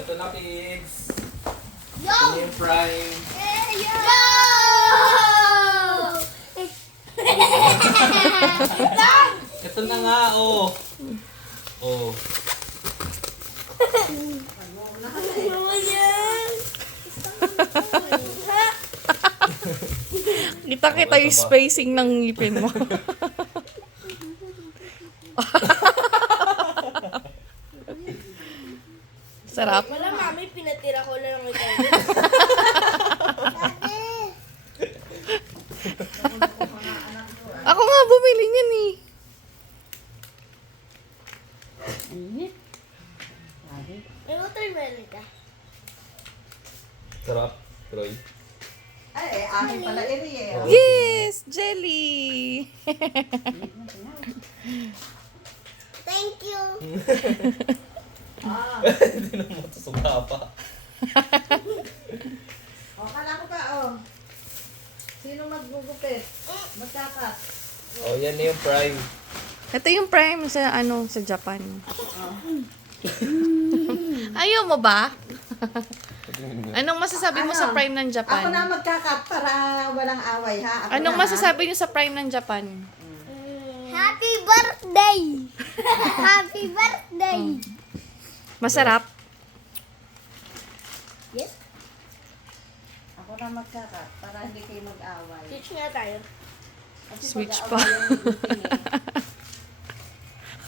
ito na kids. Yo! Ito yung prime. Yo! Ito na nga, oh. Oh. Kita yung spacing ng ngipin mo. Sarap. Wala, mami, pinatira ko lang ito. Ako nga bumili niyan eh. May watermelon ka. Sarap, Troy. Ay, akin pala iri eh. Yes! Jelly! Thank you. Hindi na mo ito sumapa. O, kala ko pa, oh. Sino maggugupit? Magkakat. Oh, yan na yung prime. Ito yung prime sa sa Japan. Ayaw mo ba? Anong masasabi mo sa prime ng Ako Japan? na magkakat para walang away, ha? Ako Anong na, masasabi niyo sa prime ng Japan? Happy birthday! Happy birthday! Masarap? Yes? Ako na magkakat para hindi kayo mag-away. Teach nga tayo. Kasi Switch pag-aaway yung meeting,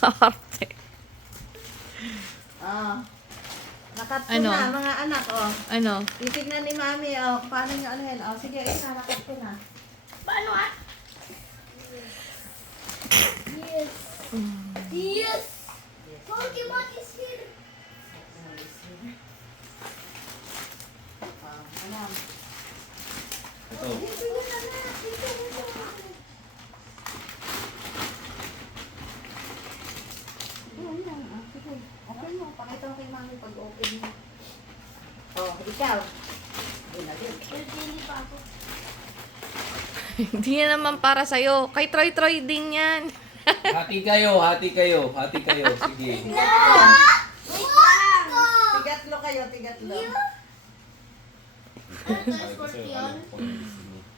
Arte. Oh. Nakat ko Ano? na, mga anak, oh. Ano? Titignan ni mami, oh. Paano nyo anuhin? Oh, sige, isa, nakat ko na. Paano ah? Yes. Yes! Pokemon is here! Oh, ano? Ito. Dito yun na na. Dito, dito. Ayan, yan, ah. Sige. Okay mo, pakita mo kay mami pag open mo. Oh, ikaw. Yun na din. Pili pa ako. Hindi yan naman para sa'yo. Kay Troy din yan. Hati kayo, hati kayo, hati kayo. Sige. Wait lang! Tigatlo kayo, tigatlo. Ano to? Scorpion?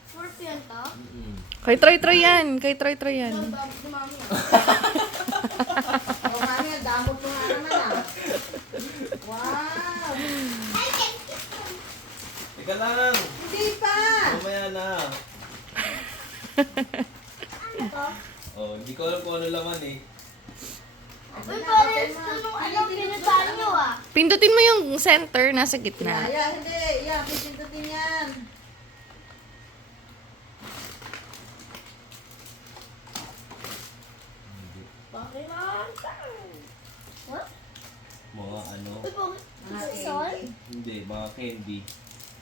Scorpion to? Kay Troy yan. Kay Troy yan. Ang bago ni mami ah. Oh, mami, ang damot mo nga naman, ah. Wow. Teka lang. Hindi pa. Mamaya na. Ano to? Oh, hindi ko alam kung ano laman eh. Uy, parang ito nung anong pinuntahan nyo ah. Pindutin mo yung center, nasa Yeah, gitna. yeah, hindi. Yeah, pipindutin yan. Pokemon! What? Mga ano. Uy, bakit? Mga Sol? candy. Hindi, mga candy.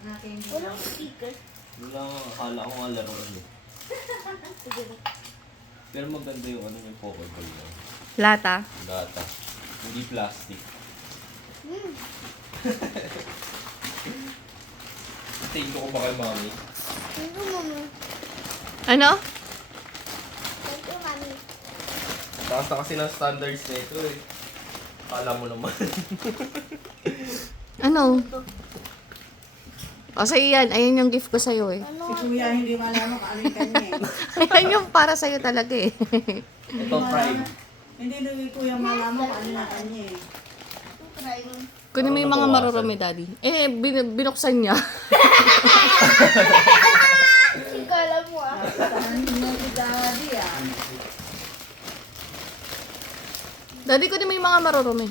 Mga candy Walang lang. sticker. Wala nga, akala ko nga laruan eh. Sige na. Pero maganda yung ano yung Pokeball na. Lata. Data. Hindi plastic. Tingin ko ba kay mami? Thank you, mami. Ano? Thank you, mami. Taas na kasi ng standards na ito eh. Akala mo naman. Ano? O, sa'yo yan. Ayan yung gift ko sa'yo eh. Ano? Si Kuya hindi malaman kung ano yung kanya eh. Ayan yung para sa'yo talaga eh. Ito, prime. Hindi na yung Kuya malaman kung ano yung kanya eh. Try mo. Kunin mo yung mga marurumi, daddy. Eh, binuksan niya. Kala mo ah. Saan niya si Daddy ah. Daddy, kunin mo yung mga marurumi.